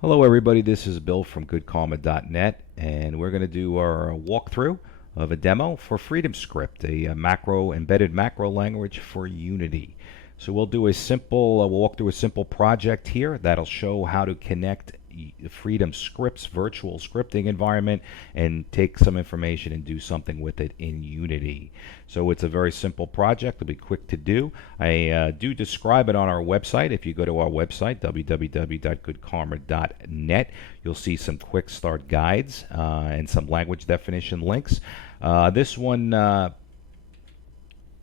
Hello everybody, this is Bill from goodkarma.net, and we're going to do our walkthrough of a demo for FreedomScript, a embedded macro language for Unity. So we'll do a simple, we'll walk through a simple project here that'll show how to connect FreedomScript's virtual scripting environment and take some information and do something with it in Unity. So it's a very simple project. It'll be quick to do. I do describe it on our website. If you go to our website, www.goodkarma.net, you'll see some quick start guides and some language definition links. This one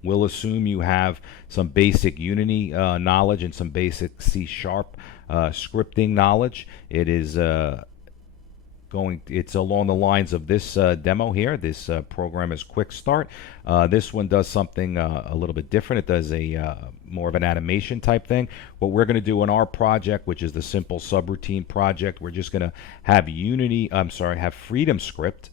we'll assume you have some basic Unity knowledge and some basic C# scripting knowledge. It is it's along the lines of this demo here. This program is Quick Start. This one does something a little bit different. It does a more of an animation type thing. What we're going to do in our project, which is the simple subroutine project, we're just going to have have FreedomScript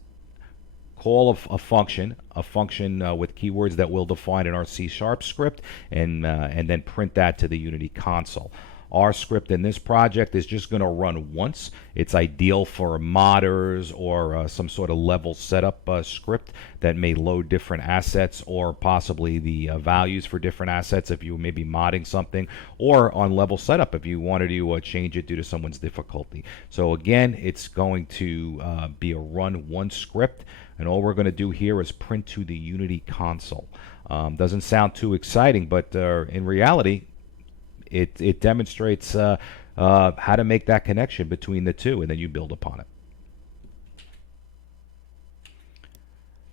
call a function with keywords that we'll define in our C# script, and then print that to the Unity console. Our script in this project is just going to run once. It's ideal for modders or some sort of level setup script that may load different assets, or possibly the values for different assets if you may be modding something, or on level setup if you wanted to change it due to someone's difficulty. So again, it's going to be a run once script, and all we're going to do here is print to the Unity console. Doesn't sound too exciting, but in reality, it demonstrates how to make that connection between the two, and then you build upon it.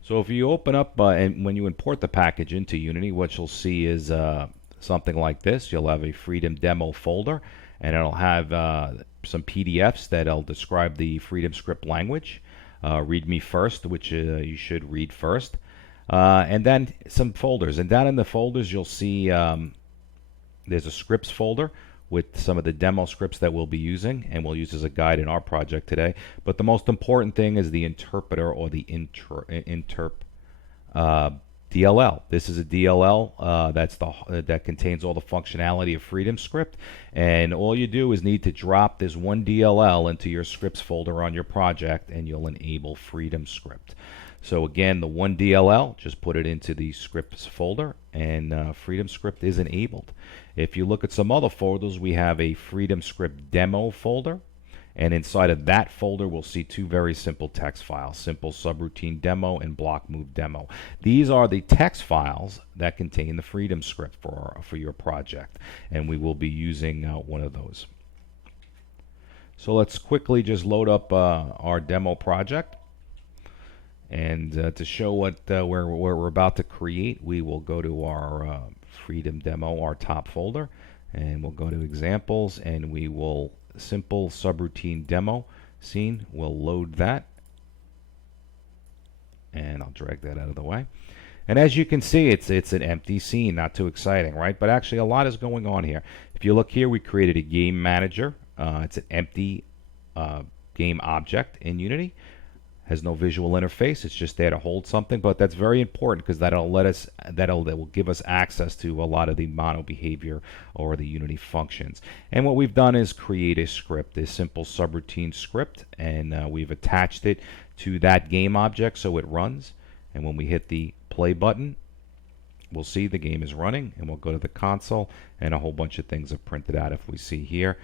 So if you open up and when you import the package into Unity, what you'll see is something like this. You'll have a Freedom demo folder, and it'll have some PDFs that'll describe the FreedomScript language. README first, which you should read first, and then some folders. And down in the folders, you'll see there's a scripts folder with some of the demo scripts that we'll be using, and we'll use as a guide in our project today. But the most important thing is the interpreter, or the DLL. This is a DLL that contains all the functionality of FreedomScript, and all you do is need to drop this one DLL into your scripts folder on your project, and you'll enable FreedomScript. So again, the one DLL, just put it into the scripts folder, and FreedomScript is enabled. If you look at some other folders, we have a FreedomScript demo folder, and inside of that folder we'll see two very simple text files: simple subroutine demo and block move demo. These are the text files that contain the FreedomScript for your project, and we will be using one of those. So let's quickly just load up our demo project. And to show what where we're about to create, we will go to our Freedom demo, our top folder, and we'll go to examples, and we will simple subroutine demo scene. We'll load that, and I'll drag that out of the way. And as you can see, it's an empty scene, not too exciting, right? But actually a lot is going on here. If you look here, we created a game manager. It's an empty game object in Unity. Has no visual interface. It's just there to hold something, but that's very important because that will give us access to a lot of the mono behavior or the Unity functions. And what we've done is create a script, a simple subroutine script, and we've attached it to that game object so it runs. And when we hit the play button, we'll see the game is running, and we'll go to the console, and a whole bunch of things are printed out. If we see here,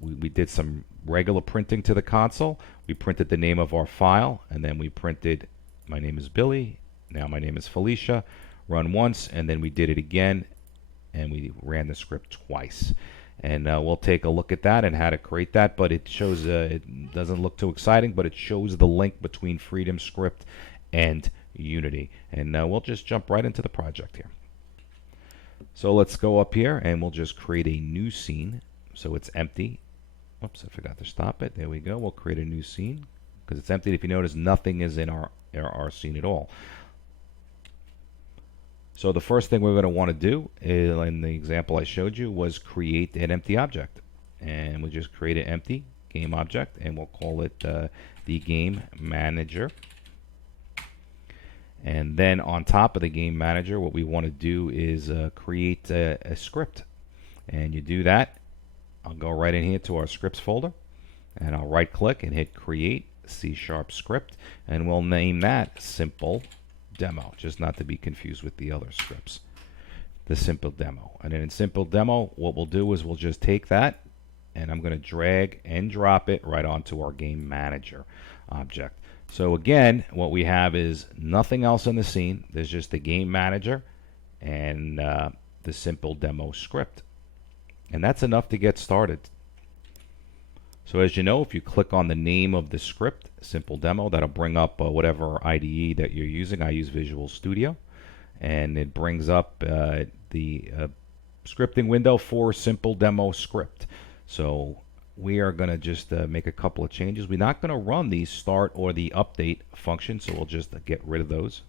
we did some regular printing to the console. We printed the name of our file, and then we printed my name is Billy, now my name is Felicia, run once, and then we did it again, and we ran the script twice. And we'll take a look at that and how to create that, but it shows, it doesn't look too exciting, but it shows the link between FreedomScript and Unity. And we'll just jump right into the project here. So let's go up here, and we'll just create a new scene. So it's empty. Oops, I forgot to stop it. There we go. We'll create a new scene because it's empty. If you notice, nothing is in our scene at all. So the first thing we're going to want to do in the example I showed you was create an empty object. And we'll just create an empty game object, and we'll call it the game manager. And then on top of the game manager, what we want to do is create a script. And you do that. I'll go right in here to our scripts folder, And I'll right click and hit create C# script, and we'll name that simple demo, just not to be confused with the other scripts. The simple demo. And then in simple demo, what we'll do is we'll just take that, and I'm going to drag and drop it right onto our game manager object. So again, what we have is nothing else in the scene. There's just the game manager and the simple demo script. And that's enough to get started. So as you know, if you click on the name of the script, simple demo, that'll bring up whatever IDE that you're using. I use Visual Studio, and it brings up the scripting window for simple demo script. So we are going to just make a couple of changes. We're not going to run the start or the update function, so we'll just get rid of those.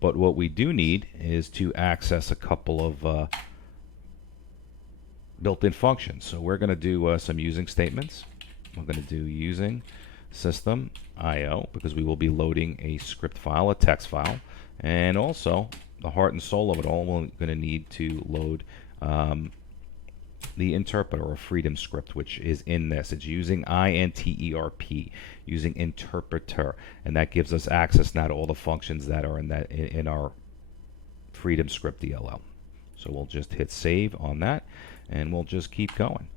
But what we do need is to access a couple of built-in functions. So we're going to do some using statements. We're going to do using system IO, because we will be loading a script file, a text file, and also the heart and soul of it all, we're going to need to load the interpreter or freedom script, which is in this. It's using interp, using interpreter, and that gives us access now to all the functions that are in our freedom script DLL. So we'll just hit save on that, and we'll just keep going.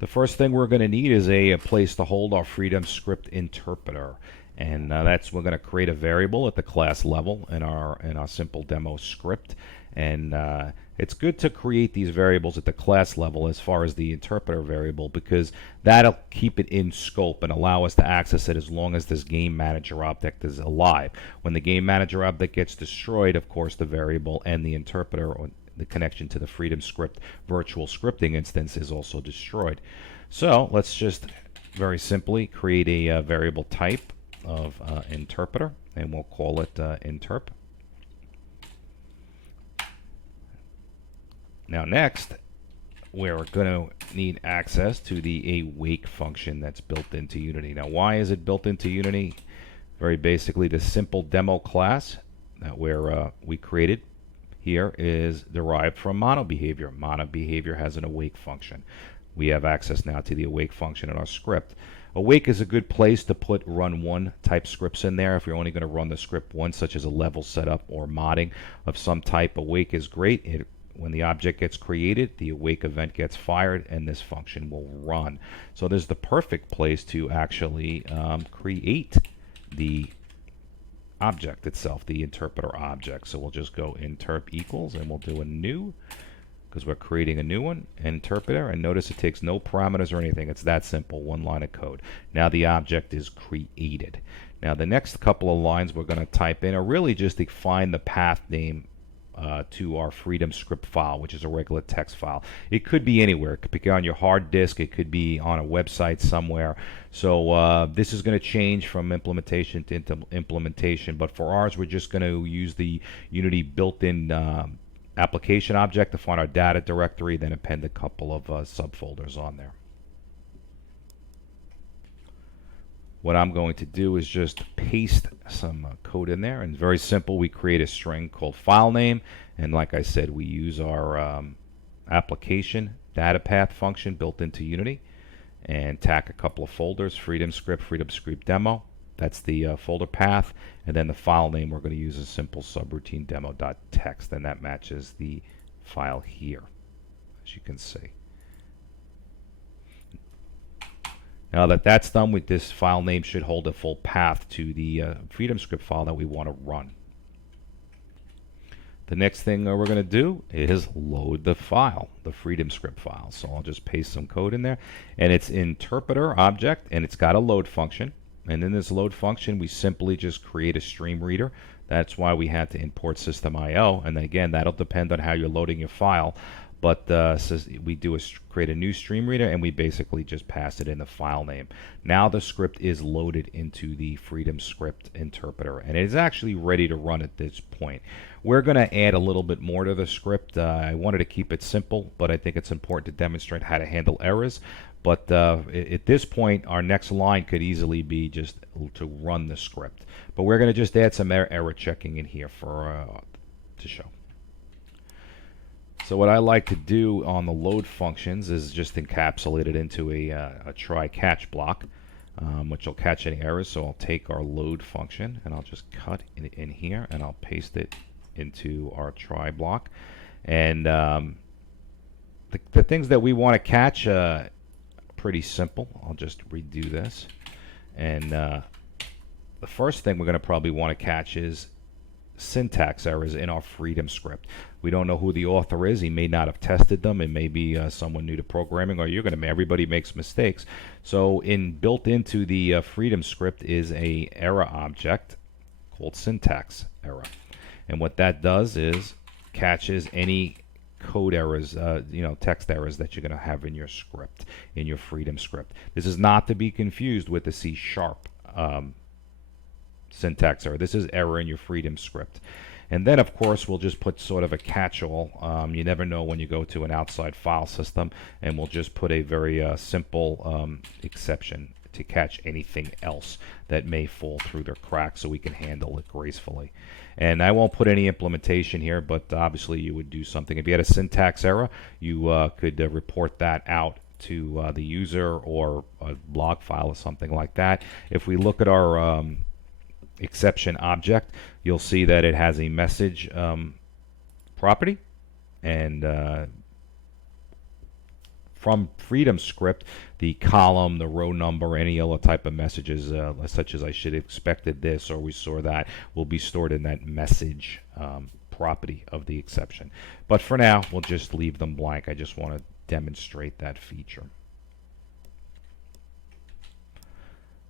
The first thing we're going to need is a place to hold our freedom script interpreter, and we're going to create a variable at the class level in our simple demo script. And it's good to create these variables at the class level as far as the interpreter variable, because that'll keep it in scope and allow us to access it as long as this game manager object is alive. When the game manager object gets destroyed, of course the variable and the interpreter, or the connection to the freedom script virtual scripting instance, is also destroyed. So let's just very simply create a variable type of interpreter, and we'll call it interp. Now next, we're going to need access to the awake function that's built into Unity. Now why is it built into Unity? Very basically, the simple demo class that we created here is derived from mono behavior. Mono behavior has an awake function. We have access now to the awake function in our script. Awake is a good place to put run one type scripts in there. If you're only going to run the script once, such as a level setup or modding of some type, awake is great. When the object gets created, the awake event gets fired, and this function will run. So this is the perfect place to actually create the object itself, the interpreter object. So we'll just go interp equals, and we'll do a new, because we're creating a new one, interpreter, and notice it takes no parameters or anything. It's that simple, one line of code. Now the object is created. Now the next couple of lines we're going to type in are really just to find the path name to our freedom script file, which is a regular text file. It could be anywhere. It could be on your hard disk. It could be on a website somewhere. So this is going to change from implementation to implementation, but for ours we're just going to use the Unity built-in application object to find our data directory, then append a couple of subfolders on there. What I'm going to do is just paste some code in there, and very simple. We create a string called file name, and like I said, we use our application data path function built into Unity, and tack a couple of folders: freedom script demo. That's the folder path, and then the file name we're going to use a simple subroutine demo.txt, and that matches the file here, as you can see. Now that that's done, with this file name should hold a full path to the freedom script file that we want to run. The next thing we're going to do is load the file, the freedom script file. So I'll just paste some code in there, and it's interpreter object, and it's got a load function. And in this load function, we simply just create a stream reader. That's why we had to import system IO, and again, that'll depend on how you're loading your file. but so we do create a new stream reader, and we basically just pass it in the file name. Now the script is loaded into the Freedom Script interpreter, and it is actually ready to run at this point. We're going to add a little bit more to the script. I wanted to keep it simple, but I think it's important to demonstrate how to handle errors. But at this point, our next line could easily be just to run the script. But we're going to just add some error checking in here for to show. So what I like to do on the load functions is just encapsulate it into a try-catch block, which will catch any errors. So I'll take our load function and I'll just cut it in here, and I'll paste it into our try block. And the things that we want to catch, pretty simple. I'll just redo this. And the first thing we're going to probably want to catch is syntax errors in our Freedom script. We don't know who the author is. He may not have tested them. It may be someone new to programming, or everybody makes mistakes. So built into the Freedom script is a error object called syntax error. And what that does is catches any code errors, text errors that you're going to have in your script, in your Freedom script. This is not to be confused with the C# syntax error. This is error in your Freedom script. And then, of course, we'll just put sort of a catch-all. You never know when you go to an outside file system, and we'll just put a very simple exception to catch anything else that may fall through their cracks, so we can handle it gracefully. And I won't put any implementation here, but obviously you would do something. If you had a syntax error, you could report that out to the user or a log file or something like that. If we look at our exception object, you'll see that it has a message property, and from Freedom script, the column, the row number, any other type of messages, such as I should have expected this or we saw that, will be stored in that message property of the exception. But for now, we'll just leave them blank. I just want to demonstrate that feature.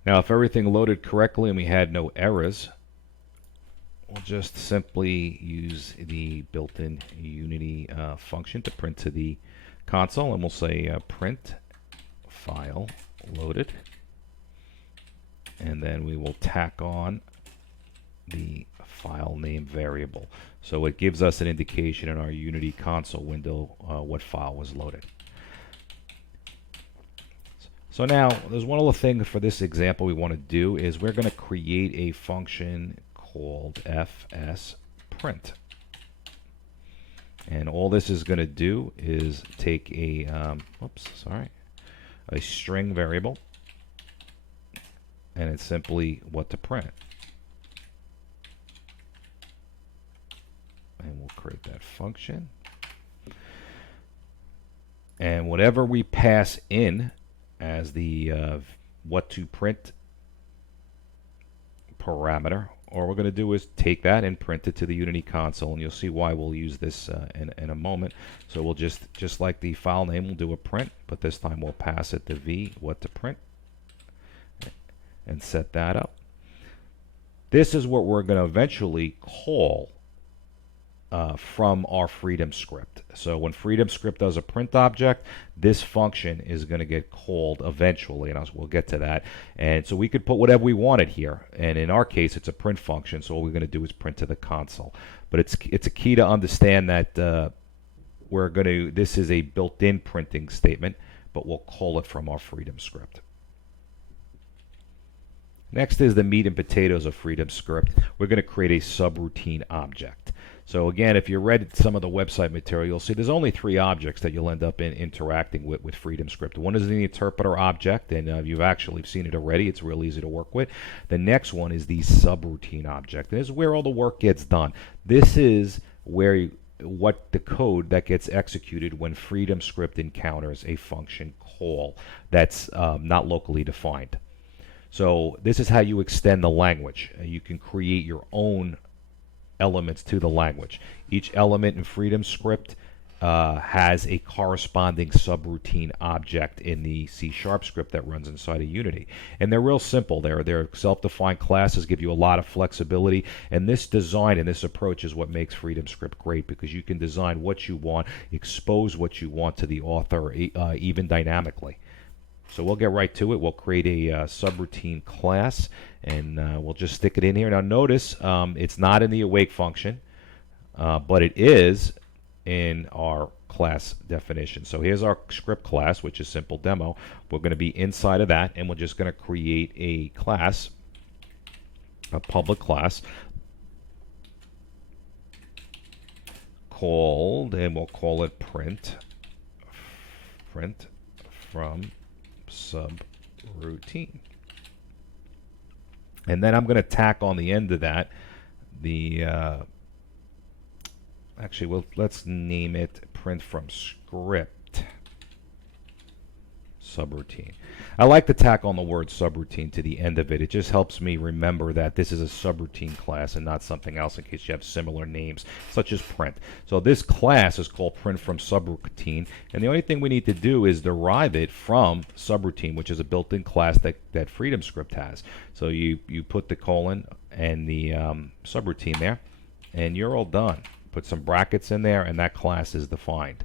Now, if everything loaded correctly and we had no errors, we'll just simply use the built-in Unity function to print to the console, and we'll say print file loaded, and then we will tack on the file name variable. So it gives us an indication in our Unity console window what file was loaded. So now, there's one other thing for this example we want to do is we're going to create a function called fsPrint. And all this is going to do is take a string variable, and it's simply what to print. And we'll create that function. And whatever we pass in as the what to print parameter, all we're going to do is take that and print it to the Unity console, and you'll see why we'll use this in a moment. So we'll just like the file name, we'll do a print, but this time we'll pass it the v what to print and set that up. This is what we're going to eventually call from our Freedom script. So when Freedom script does a print object, this function is going to get called eventually, and we'll get to that. And so we could put whatever we wanted here, and in our case it's a print function, so all we're going to do is print to the console. But it's a key to understand that this is a built-in printing statement, but we'll call it from our Freedom script. Next is the meat and potatoes of Freedom script. We're going to create a subroutine object. So again, if you read some of the website material, you'll see there's only 3 objects that you'll end up interacting with Freedom script. One is the interpreter object, and you've actually seen it already. It's real easy to work with. The next one is the subroutine object. This is where all the work gets done. This is where what the code that gets executed when Freedom script encounters a function call that's not locally defined. So this is how you extend the language. You can create your own elements to the language. Each element in Freedom script has a corresponding subroutine object in the C# script that runs inside of Unity. And they're real simple. They're self-defined classes, give you a lot of flexibility. And this design and this approach is what makes FreedomScript great, because you can design what you want, expose what you want to the author, even dynamically. So we'll get right to it. We'll create a subroutine class, and we'll just stick it in here. Now notice it's not in the awake function, but it is in our class definition. So here's our script class, which is simple demo. We're going to be inside of that, and we're just going to create a class, a public class called, and we'll call it print from subroutine. And then I'm going to tack on the end of that the actually, let's name it print from script subroutine. I like to tack on the word subroutine to the end of it. It just helps me remember that this is a subroutine class and not something else, in case you have similar names such as print. So this class is called print from subroutine, and the only thing we need to do is derive it from subroutine, which is a built-in class that FreedomScript has. So you put the colon and the subroutine there, and you're all done. Put some brackets in there, and that class is defined.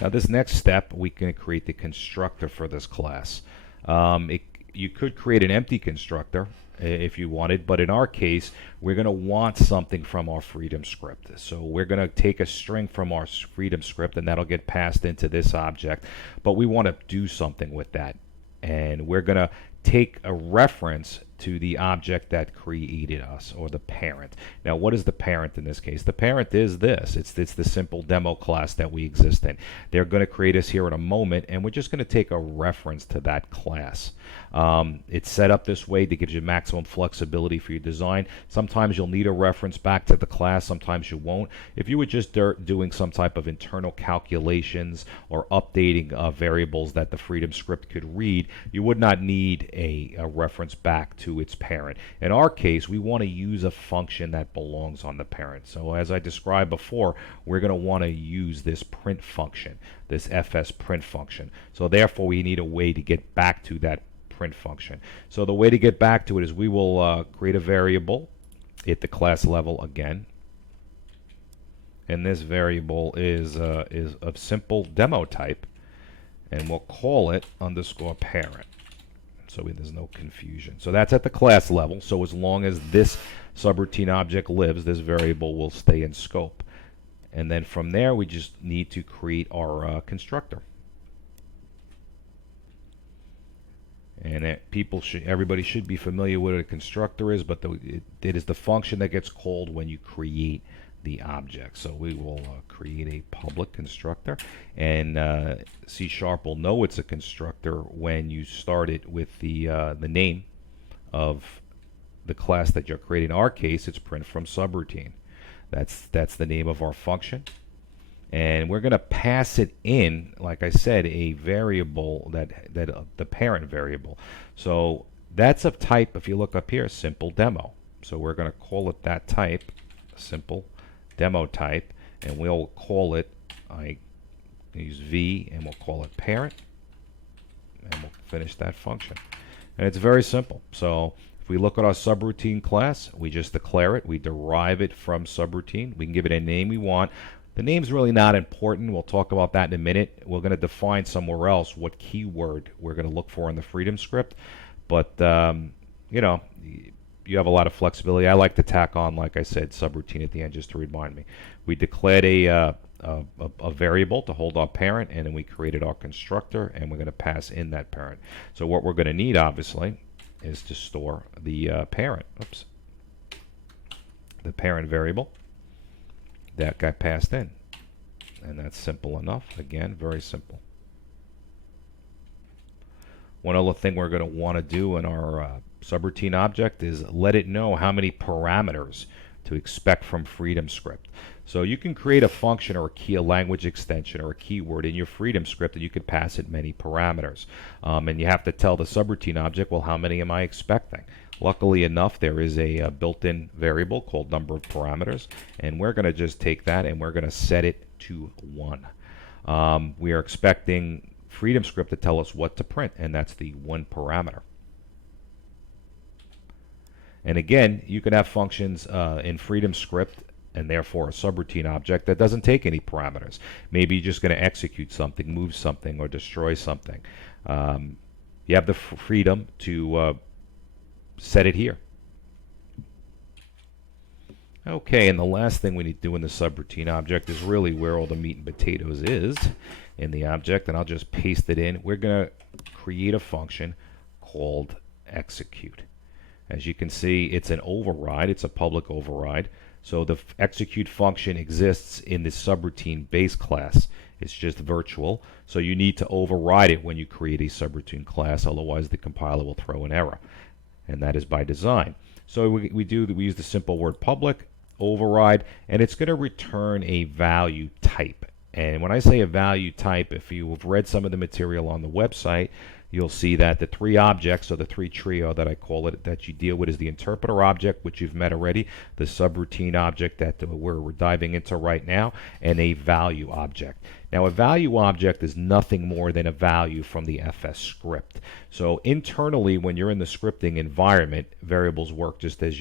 Now this next step, we can create the constructor for this class. You could create an empty constructor if you wanted, but in our case, we're going to want something from our FreedomScript. So we're going to take a string from our FreedomScript, and that'll get passed into this object, but we want to do something with that. And we're going to take a reference to the object that created us, or the parent. Now, what is the parent in this case? The parent is this. It's the simple demo class that we exist in. They're going to create us here in a moment, and we're just going to take a reference to that class. It's set up this way to give you maximum flexibility for your design. Sometimes you'll need a reference back to the class, sometimes you won't. If you were just doing some type of internal calculations or updating variables that the FreedomScript could read, you would not need a reference back to its parent. In our case, we want to use a function that belongs on the parent. So as I described before, we're going to want to use this print function, this fs print function. So therefore, we need a way to get back to that print function. So the way to get back to it is we will create a variable at the class level again, and this variable is of simple demo type, and we'll call it _parent. So there's no confusion. So that's at the class level. So as long as this subroutine object lives, this variable will stay in scope. And then from there, we just need to create our constructor. And everybody should be familiar with what a constructor is, but it is the function that gets called when you create the object. So we will create a public constructor, and C# will know it's a constructor when you start it with the name of the class that you're creating. In our case, it's print from subroutine. That's the name of our function, and we're going to pass it in, like I said, a variable that the parent variable. So that's of type, if you look up here, simple demo. So we're going to call it that type, simple demo type, and we'll call it, I use V, and we'll call it parent, and we'll finish that function. And it's very simple. So if we look at our subroutine class, we just declare it, we derive it from subroutine, we can give it a name we want. The name's really not important. We'll talk about that in a minute. We're going to define somewhere else what keyword we're going to look for in the FreedomScript, but you know, you have a lot of flexibility. I like to tack on, like I said, subroutine at the end just to remind me. We declared a variable to hold our parent, and then we created our constructor, and we're going to pass in that parent. So what we're going to need, obviously, is to store the parent. Oops. The parent variable that got passed in. And that's simple enough. Again, very simple. One other thing we're going to want to do in our subroutine object is let it know how many parameters to expect from FreedomScript. So you can create a function or a language extension or a keyword in your Freedom script, and you can pass it many parameters. And you have to tell the subroutine object, well, how many am I expecting? Luckily enough, there is a built-in variable called number of parameters, and we're going to just take that and we're going to set it to 1. We are expecting Freedom script to tell us what to print, and that's the 1 parameter. And again, you can have functions in Freedom script and therefore a subroutine object that doesn't take any parameters. Maybe you're just going to execute something, move something, or destroy something. You have the freedom to set it here. Okay, and the last thing we need to do in the subroutine object is really where all the meat and potatoes is in the object, and I'll just paste it in. We're going to create a function called execute. As you can see, it's an override. It's a public override. So the execute function exists in the subroutine base class. It's just virtual. So you need to override it when you create a subroutine class, otherwise the compiler will throw an error. And that is by design. So we use the simple word public, override, and it's going to return a value type. And when I say a value type, if you have read some of the material on the website, you'll see that the 3 objects, or the 3 trio that I call it, that you deal with is the interpreter object, which you've met already, the subroutine object that we're diving into right now, and a value object. Now, a value object is nothing more than a value from the FS script. So internally, when you're in the scripting environment, variables work just as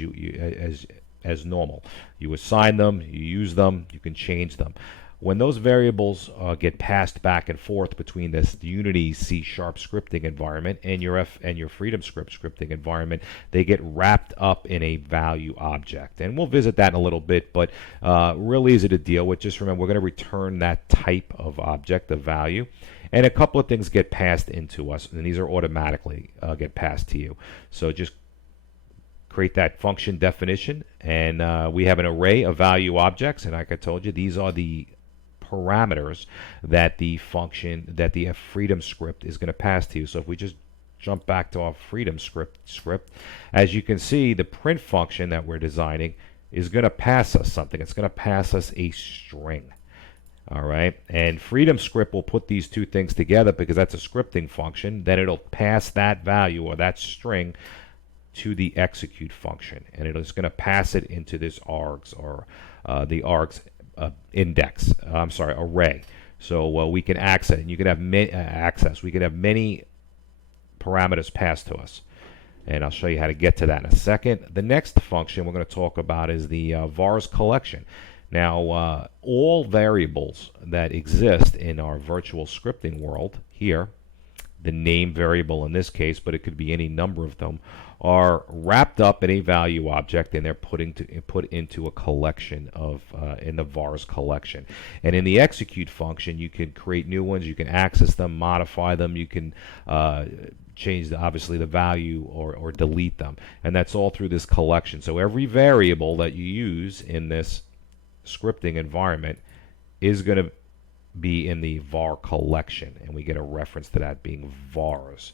as normal. You assign them, you use them, you can change them. When those variables get passed back and forth between this Unity C# scripting environment and your Freedom script scripting environment, they get wrapped up in a value object. And we'll visit that in a little bit, but real easy to deal with. Just remember, we're going to return that type of object, of value. And a couple of things get passed into us, and these are automatically get passed to you. So just create that function definition, and we have an array of value objects, and like I told you, these are the parameters that the function, that the Freedom script is going to pass to you. So if we just jump back to our Freedom script, as you can see, the print function that we're designing is going to pass us something. It's going to pass us a string. All right, and Freedom script will put these two things together because that's a scripting function. Then it'll pass that value or that string to the execute function, and it's going to pass it into this args, or the args index. Array. So we can access, and you can have access. We can have many parameters passed to us, and I'll show you how to get to that in a second. The next function we're going to talk about is the vars collection. Now, all variables that exist in our virtual scripting world here, the name variable in this case, but it could be any number of them, are wrapped up in a value object, and they're put into a collection of in the vars collection. And in the execute function, you can create new ones, you can access them, modify them, you can change obviously the value or delete them, and that's all through this collection. So every variable that you use in this scripting environment is going to be in the var collection, and we get a reference to that being vars.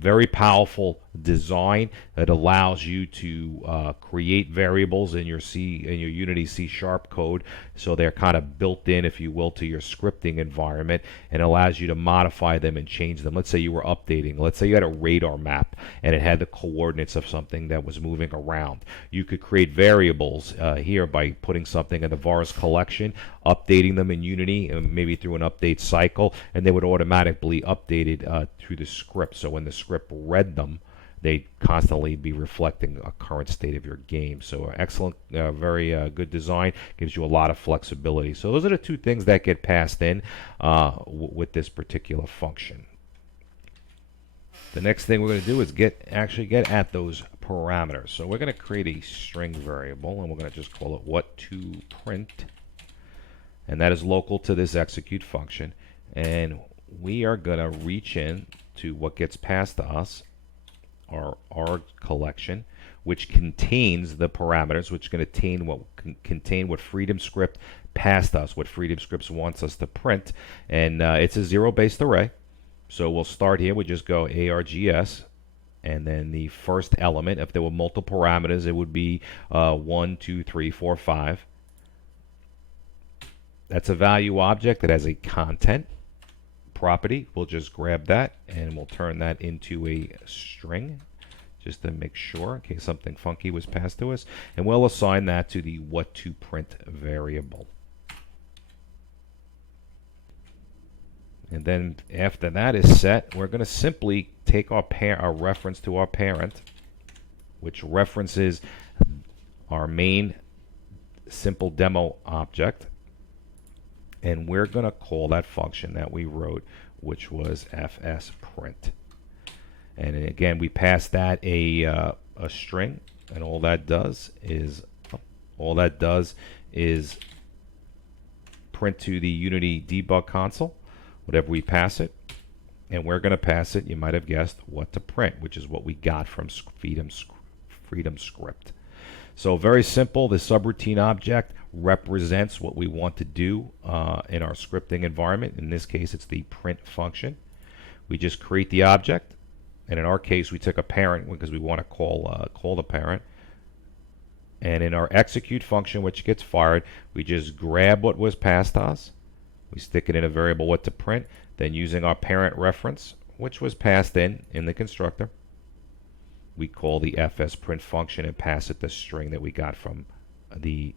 Very powerful design that allows you to create variables in your Unity C# code, so they're kind of built in, if you will, to your scripting environment, and allows you to modify them and change them. Let's say you were updating. Let's say you had a radar map and it had the coordinates of something that was moving around. You could create variables here by putting something in the vars collection, updating them in Unity, maybe through an update cycle, and they would automatically updated through the script. So when the script read them, they'd constantly be reflecting a current state of your game. So excellent, very good design, gives you a lot of flexibility. So those are the two things that get passed in with this particular function. The next thing we're going to do is actually get at those parameters. So we're going to create a string variable, and we're going to just call it what to print, and that is local to this execute function. And we are going to reach in to what gets passed to us, our arg collection, which contains the parameters, which can contain what Freedom script passed us, what Freedom script wants us to print, and it's a 0-based array. So we'll start here. We just go args, and then the first element, if there were multiple parameters, it would be 1, 2, 3, 4, 5. That's a value object that has a content property. We'll just grab that and we'll turn that into a string just to make sure in case something funky was passed to us. And we'll assign that to the what to print variable. And then after that is set, we're going to simply take our reference to our parent, which references our main simple demo object, and we're going to call that function that we wrote, which was fsprint. And again, we pass that a string, and all that does is print to the Unity debug console whatever we pass it, and we're going to pass it, you might have guessed, what to print, which is what we got from Freedom Script. So very simple. The subroutine object represents what we want to do in our scripting environment. In this case, it's the print function. We just create the object, and in our case, we took a parent because we want to call the parent. And in our execute function, which gets fired, we just grab what was passed to us. We stick it in a variable what to print, then using our parent reference, which was passed in the constructor, we call the fsprint function and pass it the string that we got from the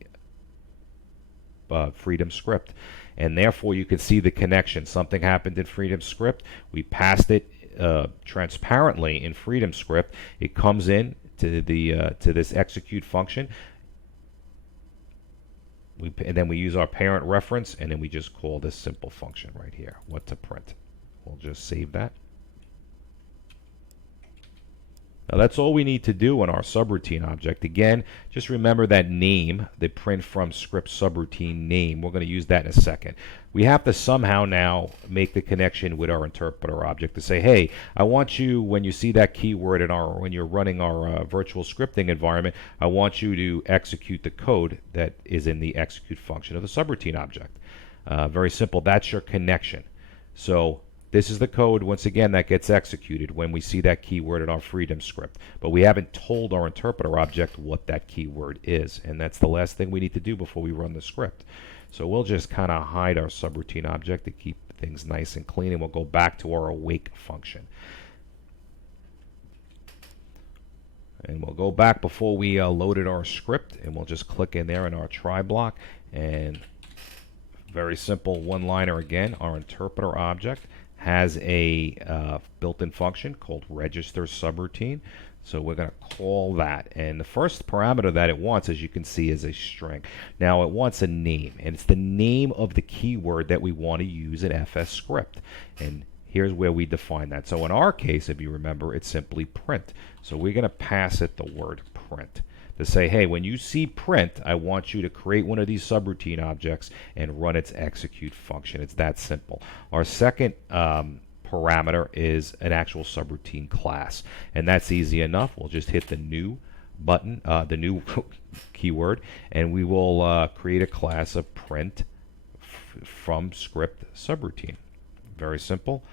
Freedom Script. And therefore, you can see the connection. Something happened in Freedom Script. We passed it transparently in Freedom Script. It comes in to this execute function. And then we use our parent reference, and then we just call this simple function right here, what to print. We'll just save that. Now that's all we need to do in our subroutine object. Again, just remember that name, the print from script subroutine name. We're going to use that in a second. We have to somehow now make the connection with our interpreter object to say, hey, I want you, when you see that keyword when you're running our virtual scripting environment, I want you to execute the code that is in the execute function of the subroutine object. Very simple. That's your connection. So this is the code, once again, that gets executed when we see that keyword in our Freedom Script. But we haven't told our interpreter object what that keyword is. And that's the last thing we need to do before we run the script. So we'll just kind of hide our subroutine object to keep things nice and clean. And we'll go back to our awake function. And we'll go back before we loaded our script. And we'll just click in there in our try block. And very simple one-liner again. Our interpreter object has a built-in function called register subroutine. So we're going to call that. And the first parameter that it wants, as you can see, is a string. Now it wants a name, and it's the name of the keyword that we want to use in FS script. And here's where we define that. So in our case, if you remember, it's simply print. So we're going to pass it the word print to say, hey, when you see print, I want you to create one of these subroutine objects and run its execute function. It's that simple. Our second parameter is an actual subroutine class, and that's easy enough. We'll just hit the new button, the new keyword, and we will create a class of print from script subroutine. Very simple.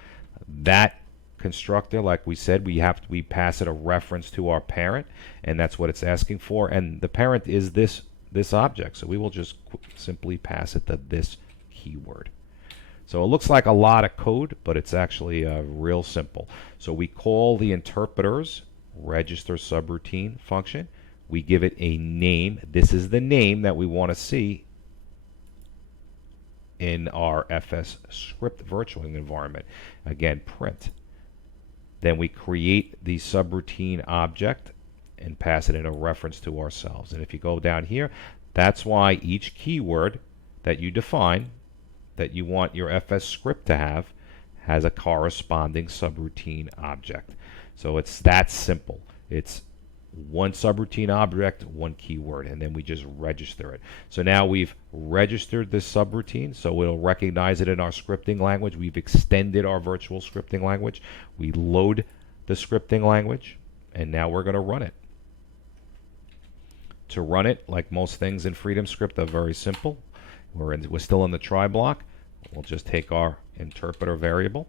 That constructor, like we said, we pass it a reference to our parent, and that's what it's asking for. And the parent is this object, so we will just simply pass it to this keyword. So it looks like a lot of code, but it's actually real simple. So we call the interpreter's register subroutine function. We give it a name. This is the name that we want to see in our FS script virtual environment. Again, print. Then we create the subroutine object and pass it in a reference to ourselves. And if you go down here, that's why each keyword that you define that you want your FS script to have has a corresponding subroutine object. So it's that simple. It's one subroutine object, one keyword, and then we just register it. So now we've registered this subroutine, so it'll recognize it in our scripting language. We've extended our virtual scripting language. We load the scripting language, and now we're going to run it. To run it, like most things in Freedom Script, are very simple. We're still in the try block. We'll just take our interpreter variable,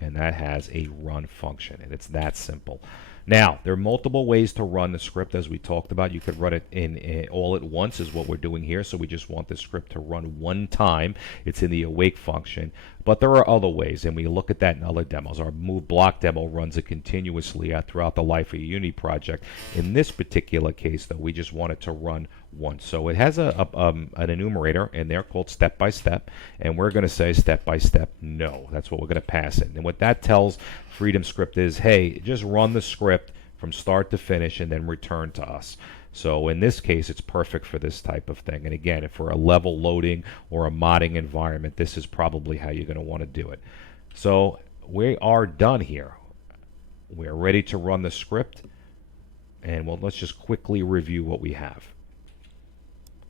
and that has a run function, and it's that simple. Now, there are multiple ways to run the script, as we talked about. You could run it in all at once, is what we're doing here. So we just want the script to run one time. It's in the awake function. But there are other ways, and we look at that in other demos. Our move block demo runs it continuously throughout the life of a Unity project. In this particular case, though, we just want it to run once. So it has an enumerator in there called step by step, and we're going to say step by step no. That's what we're going to pass it. And what that tells Freedom Script is, hey, just run the script from start to finish and then return to us. So in this case, it's perfect for this type of thing. And again, if for a level loading or a modding environment, this is probably how you're going to want to do it. So we are done here. We're ready to run the script. And well, let's just quickly review what we have.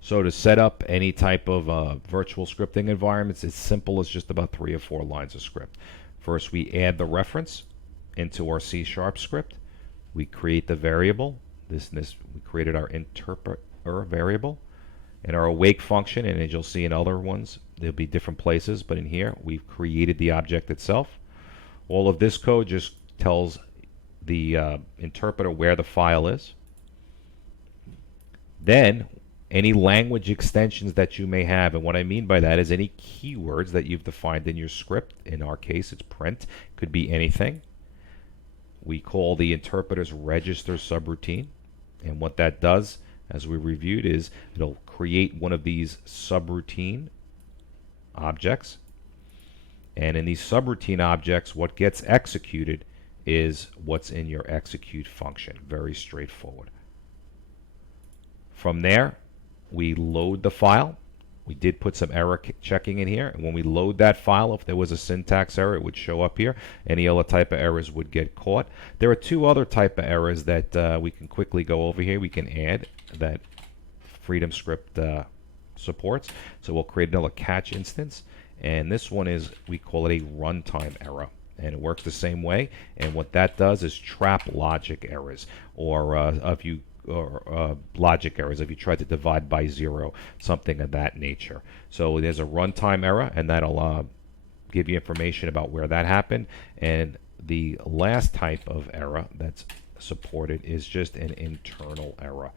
So to set up any type of virtual scripting environments, it's simple as just about 3 or 4 lines of script. First, we add the reference into our C# script. We create the variable. We created our interpreter variable. In our awake function, and as you'll see in other ones, there'll be different places, but in here, we've created the object itself. All of this code just tells the interpreter where the file is. Then, any language extensions that you may have, and what I mean by that is any keywords that you've defined in your script. In our case, it's print. Could be anything. We call the interpreter's register subroutine, and what that does, as we reviewed, is it'll create one of these subroutine objects, and in these subroutine objects, what gets executed is what's in your execute function. Very straightforward. From there, we load the file. We did put some error checking in here, and when we load that file, if there was a syntax error, it would show up here. Any other type of errors would get caught. There are 2 other type of errors that we can quickly go over here. We can add that Freedom Script supports. So we'll create another catch instance, and this one is, we call it a runtime error. And it works the same way, and what that does is trap logic errors, or logic errors if you try to divide by 0, something of that nature. So there's a runtime error, and that'll give you information about where that happened. And the last type of error that's supported is just an internal error.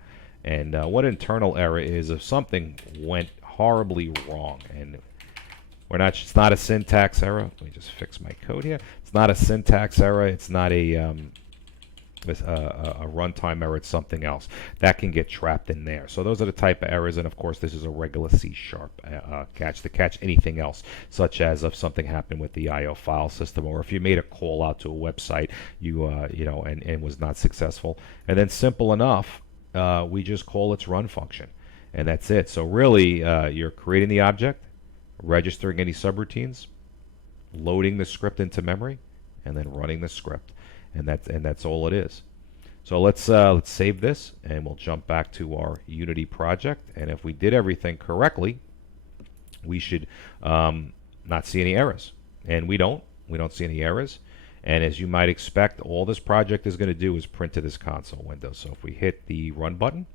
And what internal error is, if something went horribly wrong, and it's not a syntax error. Let me just fix my code here. It's not a syntax error. It's not a runtime error. It's something else that can get trapped in there. So those are the type of errors, and of course this is a regular C# catch to catch anything else, such as if something happened with the IO file system, or if you made a call out to a website and was not successful. And then simple enough, we just call its run function, and that's it. So really, you're creating the object, registering any subroutines, loading the script into memory, and then running the script. And that's all it is. So let's save this, and we'll jump back to our Unity project. And if we did everything correctly, we should not see any errors. And we don't see any errors. And as you might expect, all this project is going to do is print to this console window. So if we hit the run button,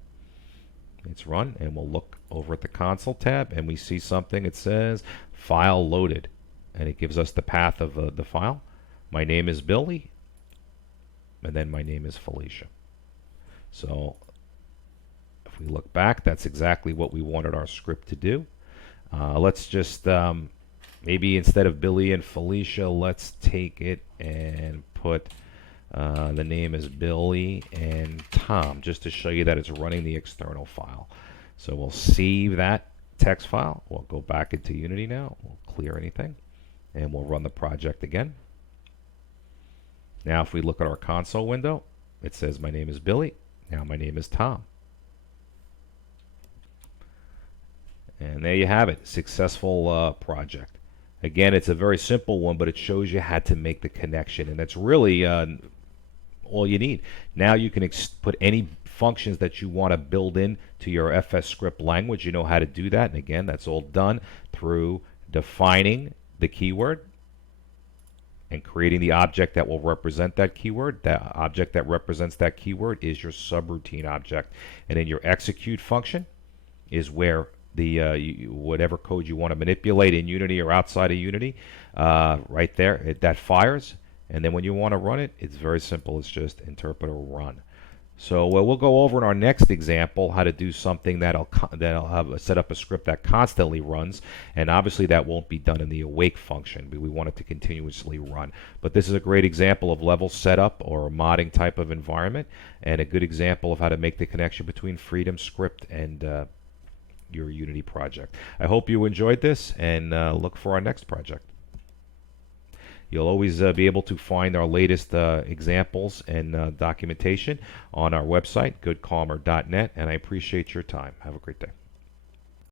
it's run, and we'll look over at the console tab, and we see something. It says file loaded, and it gives us the path of the file. My name is Billy, and then my name is Felicia. So if we look back, that's exactly what we wanted our script to do. Let's just maybe instead of Billy and Felicia, let's take it and put the name is Billy and Tom, just to show you that it's running the external file. So we'll save that text file. We'll go back into Unity now. We'll clear anything, and we'll run the project again. Now if we look at our console window, it says my name is Billy. Now my name is Tom. And there you have it, successful project. Again, it's a very simple one, but it shows you how to make the connection, and that's really all you need. Now you can put any functions that you want to build in to your FS script language. You know how to do that, and again, that's all done through defining the keyword and creating the object that will represent that keyword. That object that represents that keyword is your subroutine object, and in your execute function is where whatever code you want to manipulate in Unity or outside of Unity. Right there, that fires, and then when you want to run it, it's very simple. It's just interpreter run. So we'll go over in our next example how to do something that'll have set up a script that constantly runs, and obviously that won't be done in the awake function. We want it to continuously run. But this is a great example of level setup or a modding type of environment, and a good example of how to make the connection between Freedom Script and your Unity project. I hope you enjoyed this, and look for our next project. You'll always be able to find our latest examples and documentation on our website, goodcalmer.net, and I appreciate your time. Have a great day.